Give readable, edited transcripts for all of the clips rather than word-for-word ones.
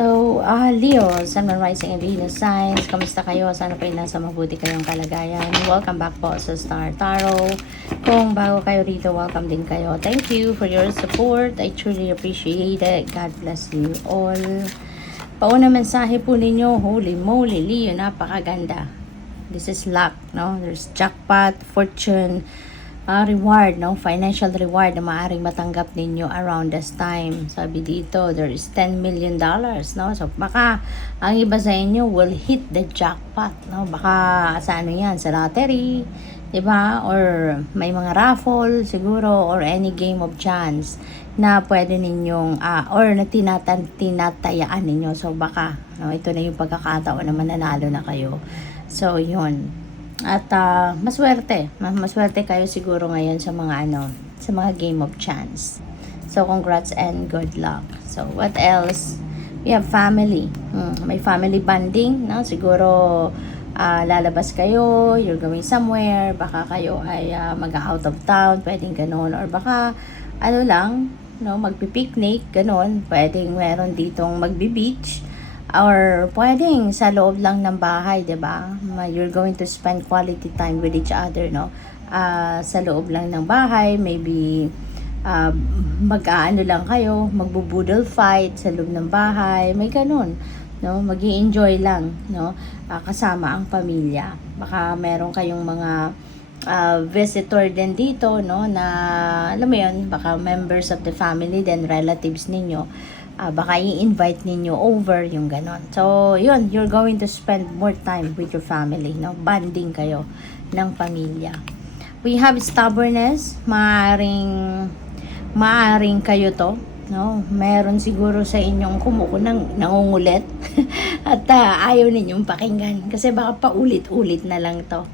Hello, Leo, Sun, Moon, Rising, and Venus signs. Kamusta kayo? Sana po nasa mabuti kayong kalagayan. Welcome back po sa Star Tarot. Kung bago kayo rito, welcome din kayo. Thank you for your support. I truly appreciate it. God bless you all. Pauna mensahe po ninyo, holy moly, Leo, napakaganda. This is luck, no? There's jackpot, fortune, reward, no? Financial reward na maaaring matanggap ninyo around this time. Sabi dito, there is $10 million, no? So, baka ang iba sa inyo will hit the jackpot, no? Baka sa ano yan, sa lottery, diba? Or may mga raffle, siguro, or any game of chance na pwede ninyong, or na tinatayaan ninyo. So, baka, no? Ito na yung pagkakataon na mananalo na kayo. So, yun. At maswerte kayo siguro ngayon sa mga sa mga game of chance. So congrats and good luck. So what else? We have family. May family bonding, no? Siguro lalabas kayo, you're going somewhere, baka kayo ay mag-out of town, pwedeng ganun, or baka lang, no, magpi-picnic, ganun. Pwedeng meron ditong magbi-beach. Or pwedeng sa loob lang ng bahay, 'di ba? You're going to spend quality time with each other, no? Sa loob lang ng bahay, maybe mag-aano lang kayo, magbo-boodle fight sa loob ng bahay, may ganun, no? Magi-enjoy lang, no? Kasama ang pamilya. Baka meron kayong mga visitor din dito, no? Na alam mo 'yun, baka members of the family then relatives ninyo. Baka i-invite ninyo over yung ganon. So, yun, you're going to spend more time with your family, no? Bonding kayo ng pamilya. We have stubbornness. Maaring kayo to, no? Meron siguro sa inyong nangungulit at ayaw ninyong pakinggan kasi baka paulit-ulit na lang to.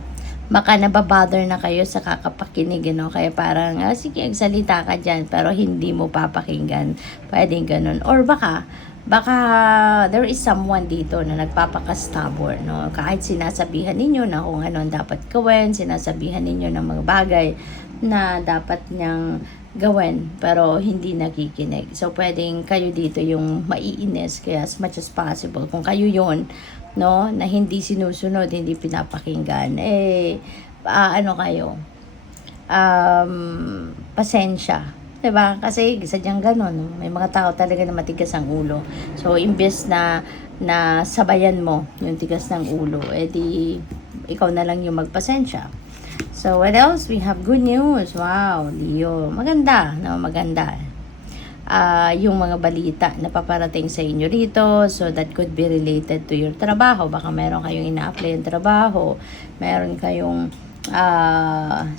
Baka nababother na kayo sa kakapakinig, no? Kaya parang, sige, agsalita ka dyan, pero hindi mo papakinggan. Pwedeng ganun. Or baka there is someone dito na nagpapaka-stubborn, no? Kahit sinasabihan ninyo na kung ano dapat gawin, sinasabihan ninyo ng mga bagay na dapat niyang gawin, pero hindi nakikinig. So, pwedeng kayo dito yung maiinis, kaya as much as possible, kung kayo yon, no, na hindi sinusunod, hindi pinapakinggan, kayo, pasensya, diba? Kasi sadyang ganon, may mga tao talaga na matigas ang ulo. So, imbes na sabayan mo yung tigas ng ulo, di ikaw na lang yung magpasensya. So, what else? We have good news. Wow, Leo. Maganda, no? Maganda. Yung mga balita na paparating sa inyo rito. So, that could be related to your trabaho. Baka meron kayong ina-apply yung trabaho. Meron kayong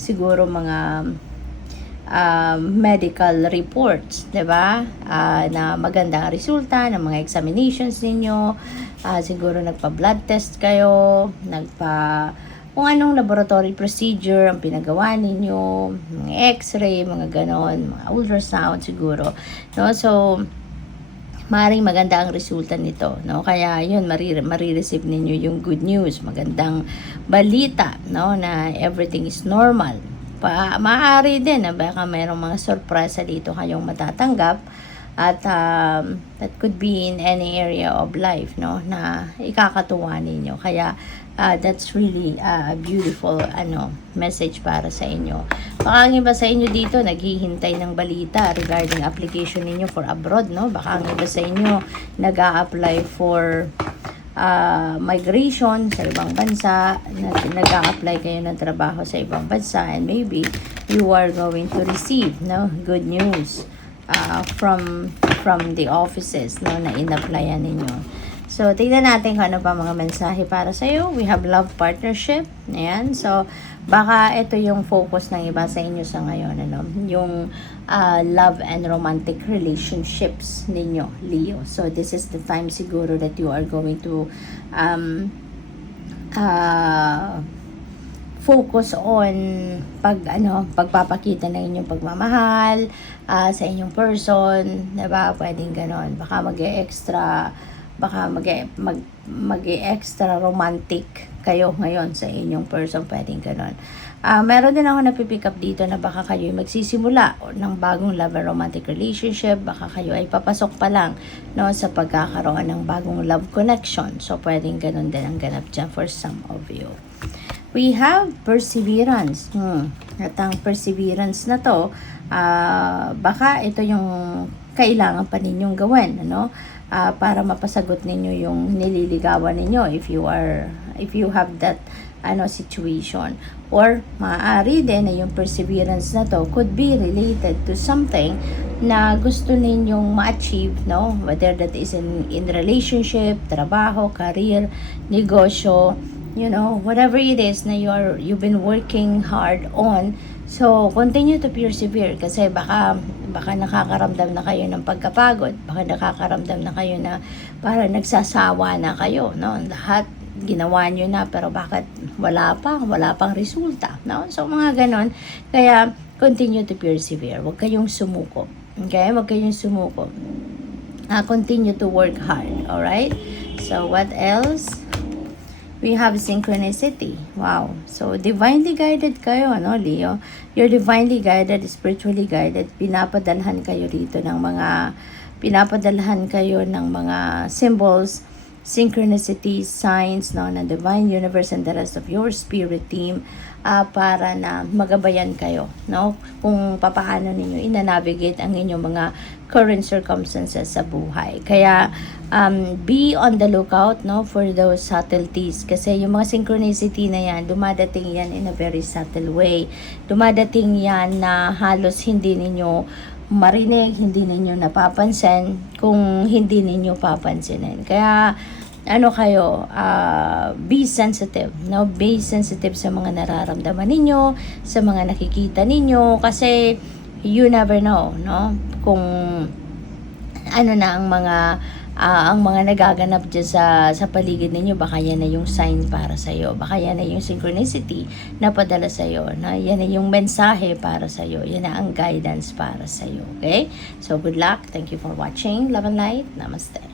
siguro mga medical reports, diba? Na magandang resulta ng mga examinations ninyo. Siguro nagpa-blood test kayo, kung anong laboratory procedure ang pinagawa ninyo, mga x-ray, mga ganon, mga ultrasound siguro, no? So, maaaring maganda ang resulta nito, no? Kaya yun, marireceive ninyo yung good news, magandang balita, no? Na everything is normal. Maaari din na baka mayroong mga sorpresa dito kayong matatanggap. At that could be in any area of life, no, na ikakatuwa ninyo. Kaya that's really a beautiful message para sa inyo. Baka ang iba sa inyo dito naghihintay ng balita regarding application ninyo for abroad, no? Baka ang iba sa inyo nag-a-apply for migration sa ibang bansa, nag-a-apply kayo ng trabaho sa ibang bansa, and maybe you are going to receive, no, good news from the offices, no, na in-applyan ninyo. So, tignan natin kung ano pa mga mensahe para sa iyo. We have love partnership. Ayan. So, baka ito yung focus ng iba sa inyo sa ngayon, yung love and romantic relationships ninyo, Leo. So, this is the time siguro that you are going to focus on pagpapakita ng inyong pagmamahal sa inyong person, diba? Pwedeng ganon. Baka mag-extra romantic kayo ngayon sa inyong person, pwedeng ganon. Meron din ako napipick up dito na baka kayo magsisimula ng bagong love and romantic relationship, baka kayo ay papasok pa lang, no, sa pagkakaroon ng bagong love connection. So, pwedeng ganun din ang ganap dyan for some of you. We have perseverance. At ang perseverance na to, baka ito yung kailangan pa ninyong gawin, ano? Para mapasagot ninyo yung nililigawan ninyo if you have that situation. Or maaari din na yung perseverance na to could be related to something na gusto ninyong ma-achieve, no? Whether that is in relationship, trabaho, career, negosyo, whatever it is na you've been working hard on. So, continue to persevere kasi baka nakakaramdam na kayo ng pagkapagod, baka nakakaramdam na kayo na para nagsasawa na kayo, no? Lahat ginawa nyo na pero bakit wala pang resulta, no? So, mga ganon. Kaya, continue to persevere. Huwag kayong sumuko. Okay? Huwag kayong sumuko. Continue to work hard. Alright? So, what else? We have synchronicity. Wow. So, divinely guided kayo, no, Leo? You're divinely guided, spiritually guided. Pinapadalhan kayo ng mga symbols, synchronicity, signs, no, ng divine universe and the rest of your spirit team para na magabayan kayo, no, kung papaano ninyo ina-navigate ang inyong mga current circumstances sa buhay. Kaya be on the lookout, no, for those subtleties kasi yung mga synchronicity na yan, dumadating yan in a very subtle way. Dumadating yan na halos hindi ninyo marinig, hindi ninyo napapansin kung hindi ninyo papansinin. Kaya be sensitive, no? Be sensitive sa mga nararamdaman ninyo, sa mga nakikita ninyo kasi you never know, no? Kung ang mga nagaganap dyan sa paligid ninyo, baka yan na yung sign para sa'yo. Baka yan na yung synchronicity na padala sa'yo. Na yan na yung mensahe para sa'yo. Yan na ang guidance para sa'yo. Okay? So, good luck. Thank you for watching. Love and light. Namaste.